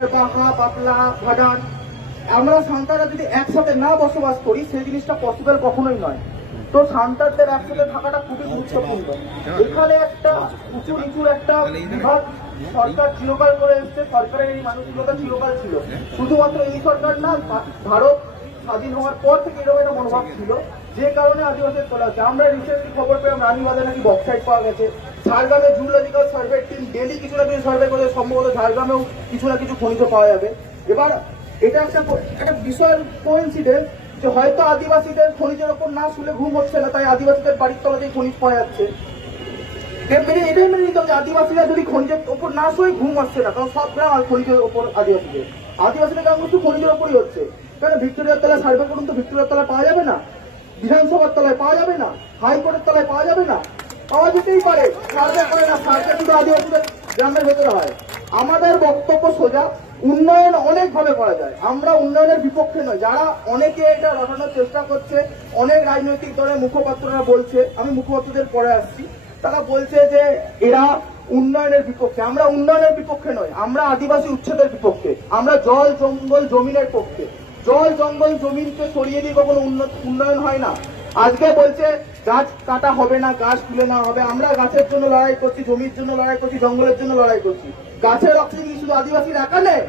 বাহা পাতলা ভাডান আমরা সাঁওতালরা যদি একসাথে না বসবাস করি সেই জিনিসটা পসিবল কখনোই নয়। তো সাঁওতালদের একসাথে থাকাটা খুবই গুরুত্বপূর্ণ। এখানে একটা উঁচু নিচুর একটা বিভাগ সরকার চিরকাল করে এসছে, সরকারের এই মানসিকতা চিরকাল ছিল। শুধুমাত্র এই সরকার না, ভারত স্বাধীন হওয়ার পর থেকে এরকম একটা মনোভাব ছিল, যে কারণে আদিবাসীদের চলে আসছে। আমরা রিসেন্টলি খবর পেলাম রানীবাঁধে নাকি বক্সাইট পাওয়া গেছে। ঝাড়গ্রামে জুলজিক্যাল সার্ভে টিম ডেলি কিছু না কিছু সার্ভে করে, সম্ভবত ঝাড়গ্রামেও কিছু না কিছু খনিজ পাওয়া যাবে। এবার এটা একটা বিশাল কোইন্সিডেন্স যে হয়তো আদিবাসীদের খনিজের ওপর না শুলে ঘুম হচ্ছে না, তাই আদিবাসীদের বাড়ির তলাতেই খনিজ পাওয়া যাচ্ছে। এটাই মেনে নিতে হবে যে আদিবাসীরা যদি খনিজের ওপর না শুয়ে ঘুম আসছে না, কারণ সব গ্রাম খনিজের ওপর আদিবাসীদের গ্রাম কিন্তু খনিজের ওপরই হচ্ছে। কেন ভিক্টোরিয়ার তলায় সার্ভে করুন তো, ভিক্টোরিয়ার তলায় পাওয়া যাবে না, বিধানসভার তলায় পাওয়া যাবে না, হাইকোর্টের তলায় পাওয়া যাবে না? পাওয়া যেতেই পারে। সার্ভে করে না, সার্ভে শুধু আদিবাসীদের গ্রামের ভেতরে হয়। আমাদের বক্তব্য সোজা, উন্নয়ন অনেকভাবে করা যায়। আমরা উন্নয়নের বিপক্ষে নয়। যারা অনেকে এটা রটানোর চেষ্টা করছে, অনেক রাজনৈতিক দলের মুখপাত্ররা বলছে, আমি মুখপাত্রদের পরে আসছি, তারা বলছে যে এরা উন্নয়নের বিপক্ষে। আমরা উন্নয়নের বিপক্ষে নয়, আমরা আদিবাসী উচ্ছেদের বিপক্ষে। আমরা জল জঙ্গল জমিনের পক্ষে। জল জঙ্গল জমিনকে সরিয়ে দিয়ে কখনো উন্নয়ন হয় না। আজকে বলছে গাছ কাটা হবে না, গাছ তুলে নেওয়া হবে। আমরা গাছের জন্য লড়াই করছি, জমির জন্য লড়াই করছি, জঙ্গলের জন্য লড়াই করছি। গাছের অক্সিজেন শুধু আদিবাসীর একা নেই,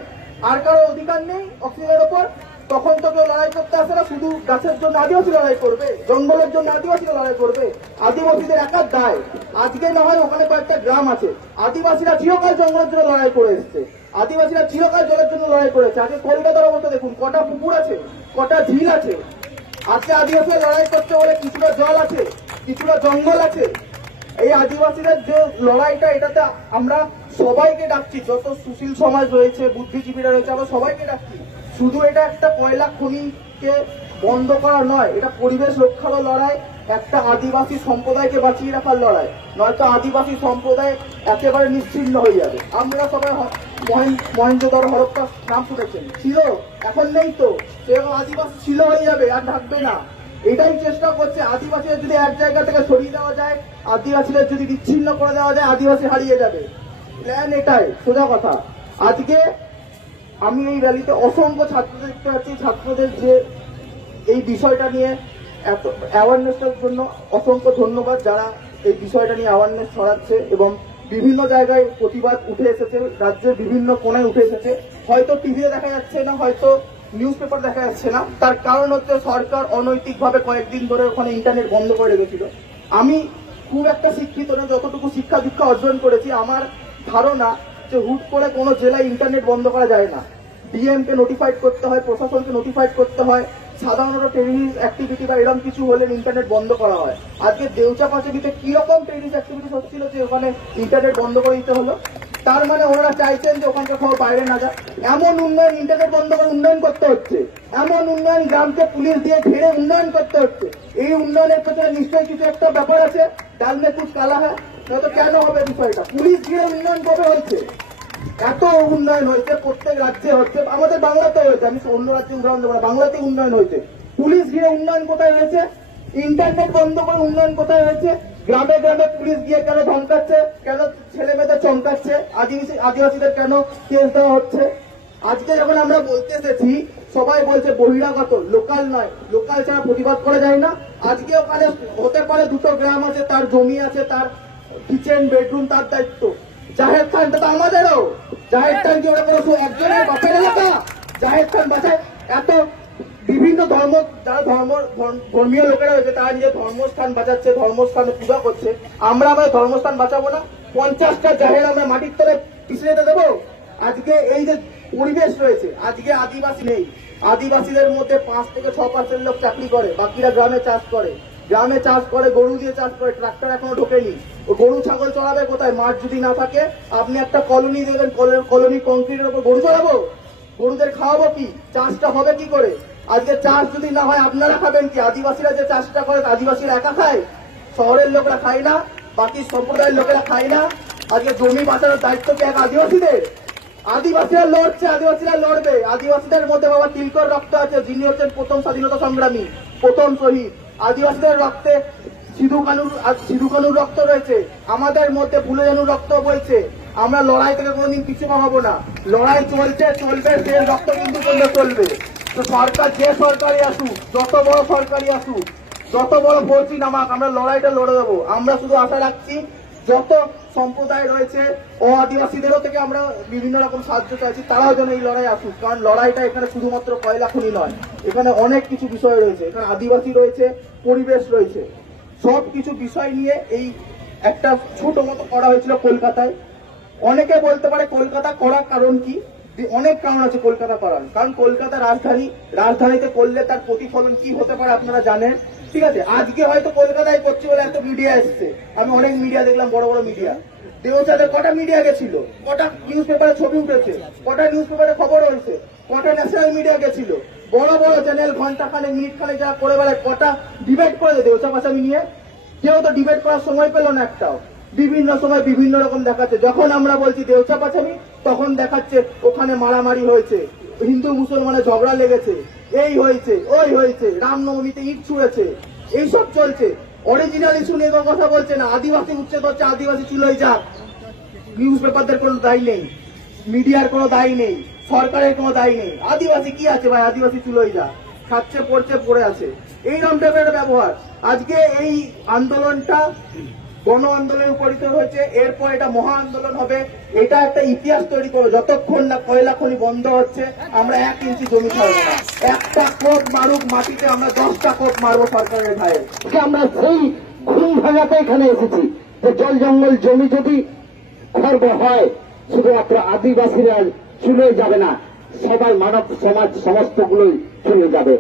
আর কারো অধিকার নেই অক্সিজেনের ওপর? তখন তো কেউ লড়াই করতে আসে না। শুধু গাছের জন্য আদিবাসী লড়াই করবে, জঙ্গলের জন্য আদিবাসীরা লড়াই করবে? আদিবাসীদের একার দায়। আজকে না হয় ওখানে কয়েকটা গ্রাম আছে, আদিবাসীরা চিরকাল জঙ্গলের জন্য লড়াই করে এসছে, আদিবাসীরা চিরকাল জলের জন্য লড়াই করেছে। আজকে কলকাতার অবস্থা দেখুন, কটা পুকুর আছে, কটা ঝিল আছে। আজকে আদিবাসীরা লড়াই করতে বলে কিছুটা জল আছে, কিছুটা জঙ্গল আছে। এই আদিবাসীদের যে লড়াইটা, এটাতে আমরা সবাইকে ডাকছি, যত সুশীল সমাজ রয়েছে, বুদ্ধিজীবীরা রয়েছে, আমরা সবাইকে ডাকছি। শুধু এটা একটা কয়লা খনিকে বন্ধ করা নয়, এটা পরিবেশ রক্ষার লড়াই, একটা আদিবাসী সম্প্রদায়কে বাঁচিয়ে রাখার লড়াই। নয়তো আদিবাসী সম্প্রদায় একেবারে নিশ্চিহ্ন হয়ে যাবে। আমরা সবাই মহেঞ্জোদড়ো হরপ্পা নাম শুনেছেন, ছিল, এখন নেই তো, সেরকম আদিবাসী ছিল হয়ে যাবে, আর থাকবে না। এটাই চেষ্টা করছে। আদিবাসীদের যদি এক জায়গা থেকে সরিয়ে দেওয়া যায়, আদিবাসীদের যদি বিচ্ছিন্ন করে দেওয়া যায়, আদিবাসী হারিয়ে যাবে। প্ল্যান এটাই, সোজা কথা। আজকে আমি এই র্যালিতে অসংখ্য ছাত্র দেখতে পাচ্ছি। ছাত্রদের যে এই বিষয়টা নিয়ে এত অ্যাওয়ারনেসের জন্য অসংখ্য ধন্যবাদ, যারা এই বিষয়টা নিয়ে অ্যাওয়ারনেস ছড়াচ্ছে এবং বিভিন্ন জায়গায় প্রতিবাদ উঠে এসেছে, রাজ্যের বিভিন্ন কোণায় উঠে এসেছে। হয়তো টিভিতে দেখা যাচ্ছে না, হয়তো নিউজ পেপার দেখা যাচ্ছে না। তার কারণ হচ্ছে সরকার অনৈতিকভাবে কয়েকদিন ধরে ওখানে ইন্টারনেট বন্ধ করে রেখেছিল। আমি খুব একটা শিক্ষিত না, যতটুকু শিক্ষা দীক্ষা অর্জন করেছি, আমার ধারণা যে হুট করে কোনো জেলায় ইন্টারনেট বন্ধ করা যায় না। ডিএম কে নোটিফাইড করতে হয়, প্রশাসনকে নোটিফাইড করতে হয়। সাধারণত টেররিস্ট অ্যাক্টিভিটি বা এরকম কিছু হলে ইন্টারনেট বন্ধ করা হয়। আজকে দেউচা পাঁচবিতে কিরকম টেররিস্ট অ্যাক্টিভিটি হচ্ছিল যে ওখানে ইন্টারনেট বন্ধ করে দিতে হলো? তার মানে ওনারা চাইছেন যে ওখানকার খবর বাইরে না যায়। এমন উন্নয়ন, ইন্টারনেট বন্ধ করে উন্নয়ন করতে হচ্ছে, এমন উন্নয়ন গ্রামকে পুলিশ দিয়ে ঘিরে উন্নয়ন করতে হচ্ছে। এই উন্নয়নের পেছনে নিশ্চয়ই কিছু একটা ব্যাপার আছে, ডাল মে কুছ কালা হয়। নয়তো কেন হবে বিষয়টা? পুলিশ ঘিরে উন্নয়ন কবে হচ্ছে? এত উন্নয়ন হয়েছে, প্রত্যেক রাজ্যে হচ্ছে, আমাদের বাংলাতে হয়েছে, আমি অন্য রাজ্যে উদাহরণ দেবো না, বাংলাতে উন্নয়ন হয়েছে। পুলিশ ঘিরে উন্নয়ন কোথায় হয়েছে? ইন্টারনেট বন্ধ করে উন্নয়ন কোথায় হয়েছে? গ্রামে গ্রামে পুলিশ গিয়ে কেন ধমকাচ্ছে, কেন ছেলে মেয়েদের চমকাচ্ছে, আদিবাসীদের কেন কেস দেওয়া হচ্ছে? আজকে যখন আমরা বলতে এসেছি, সবাই বলছে বহিরাগত, লোকাল নয়। লোকাল ছাড়া প্রতিবাদ করা যায় না। আজকে ওখানে হতে পারে দুটো গ্রাম আছে, তার জমি আছে, তার কিচেন বেডরুম তার দায়িত্ব। জাহের খানটা তো আমাদেরও। জাহের খান কি ওরা কোনো একজনের বাপের এলাকা? জাহের খান বাঁচায় এত বিভিন্ন ধর্ম, যারা ধর্মীয় লোকেরা হয়েছে, তারা নিজের ধর্মস্থান বাঁচাচ্ছে, ধর্মস্থানে পূজা করছে। আমরা আমাদের ধর্মস্থান বাঁচাবো না? 50টা জাহের আমরা মাটির তলে পিছিয়ে যেতে দেবো? আজকে এই যে পরিবেশ রয়েছে, আজকে আদিবাসী নেই। আদিবাসীদের মধ্যে 5 থেকে 6% লোক চাকরি করে, বাকিরা গ্রামে চাষ করে। গ্রামে চাষ করে, গরু দিয়ে চাষ করে, ট্রাক্টর এখনো ঢোকেনি। গরু ছাগল চড়াবে কোথায়? মাঠ যদি না থাকে, আপনি একটা কলোনি দেবেন, কলোনি কংক্রিটের উপর গরু চড়াবো? গরুদের খাওয়াবো কি? চাষটা হবে কি করে? আজকে চাষ যদি না হয় আপনারা খাবেন কি? আদিবাসীরা যে চাষটা করে, আদিবাসীরা একা খায়? শহরের লোকরা খায় না? বাকি সম্প্রদায়ের লোকেরা খায় না? আজকে জমি বাঁচানোর দায়িত্ব কি এক আদিবাসীদের? আদিবাসীরা লড়ছে, আদিবাসীরা লড়বে। আদিবাসীদের মধ্যে বাবা তিলকর রক্ত আছে, যিনি হচ্ছেন প্রথম স্বাধীনতা সংগ্রামী, প্রথম শহীদ। আদিবাসীদের রক্তে সিধু কানুর রক্ত রয়েছে, আমাদের মধ্যে ফুলে জানুর রক্ত বইছে। আমরা লড়াই থেকে কোনোদিন পিছু পাবো না। লড়াই চলছে, চলবে, দেশ রক্তবিন্দু পর্যন্ত চলবে। তো সরকার যে সরকারই আসুক, যত বড় সরকারই আসুক, যত বড় পড়ছি নামাক, আমরা লড়াইটা লড়ে দেবো। আমরা শুধু আশা রাখছি যত সম্প্রদায় রয়েছে ও আদিবাসীদেরও থেকে আমরা বিভিন্ন রকম সাহায্য চাইছি, তারাও যেন এই লড়াই আসুক। কারণ লড়াইটা এখানে শুধুমাত্র কয়লা খনি নয়, এখানে অনেক কিছু বিষয় রয়েছে। এখানে আদিবাসী রয়েছে, পরিবেশ রয়েছে, সব কিছু বিষয় নিয়ে এই একটা ছোট মতো করা হয়েছিল কলকাতায়। অনেকে বলতে পারে কলকাতা করার কারণ কি, অনেক কারণ আছে কলকাতা করার। কারণ কলকাতা রাজধানী, রাজধানীতে করলে তার প্রতিফলন কি হতে পারে আপনারা জানেন। ঠিক আছে, আজকে হয়তো কলকাতায় করছে বলে এত মিডিয়া এসছে, আমি অনেক মিডিয়া দেখলাম, বড় বড় মিডিয়া। দেওচাঁদের কটা মিডিয়া গেছিল, কটা নিউজ পেপারে ছবি উঠেছে, কটা নিউজ পেপারে খবর হয়েছে, কটা ন্যাশনাল মিডিয়া গেছিল, বড় বড় চ্যানেল ঘন্টাখানে মিনিটখানে যা করে বেড়ায়, কটা ডিবেট করে দেওচা পাচামি নিয়ে। কেউ তো ডিবেট করার সময় পেল না একটাও। বিভিন্ন সময় বিভিন্ন রকম দেখাচ্ছে। যখন আমরা বলছি দেওচা পাচামি, তখন দেখাচ্ছে ওখানে মারামারি হয়েছে, হিন্দু মুসলমানের ঝগড়া লেগেছে, এই হয়েছে, ওই হয়েছে, রামনবমীতে ইট ছুঁড়েছে, এইসব চলছে। অরিজিনাল ইস্যু নিয়ে কোনো কথা বলছে না। আদিবাসী উচ্ছেদ হচ্ছে, আদিবাসী চুলোই যাক। নিউজ পেপারদের কোনো দায়ী নেই, মিডিয়ার কোনো দায়ী নেই, সরকারের কোনো দায়ী নেই। আদিবাসী কি আছে ভাই, আদিবাসী চুলোই যাক, খাচ্ছে, পড়ছে, পড়ে আছে, এইরকম টাইপের ব্যবহার। আজকে এই আন্দোলনটা গণ আন্দোলনে উপনীত হয়েছে, এরপর এটা মহা আন্দোলন হবে। এটা একটা ইতিহাস তৈরি করবে। যতক্ষণ না কয়লা খনি বন্ধ হচ্ছে, আমরা 1 ইঞ্চি জমি ছাড়বো না। একটা কোপ মারুক মাটিতে, আমরা 10টা কোপ মারবো সরকারের ভাইয়ের। আমরা সেই ঘুম ভাঙাতে এখানে এসেছি যে জল জঙ্গল জমি যদি খর্ব হয়, শুধুমাত্র আদিবাসীরা চলে যাবে না, সবাই মানব সমাজ সমস্তগুলোই চলে যাবে।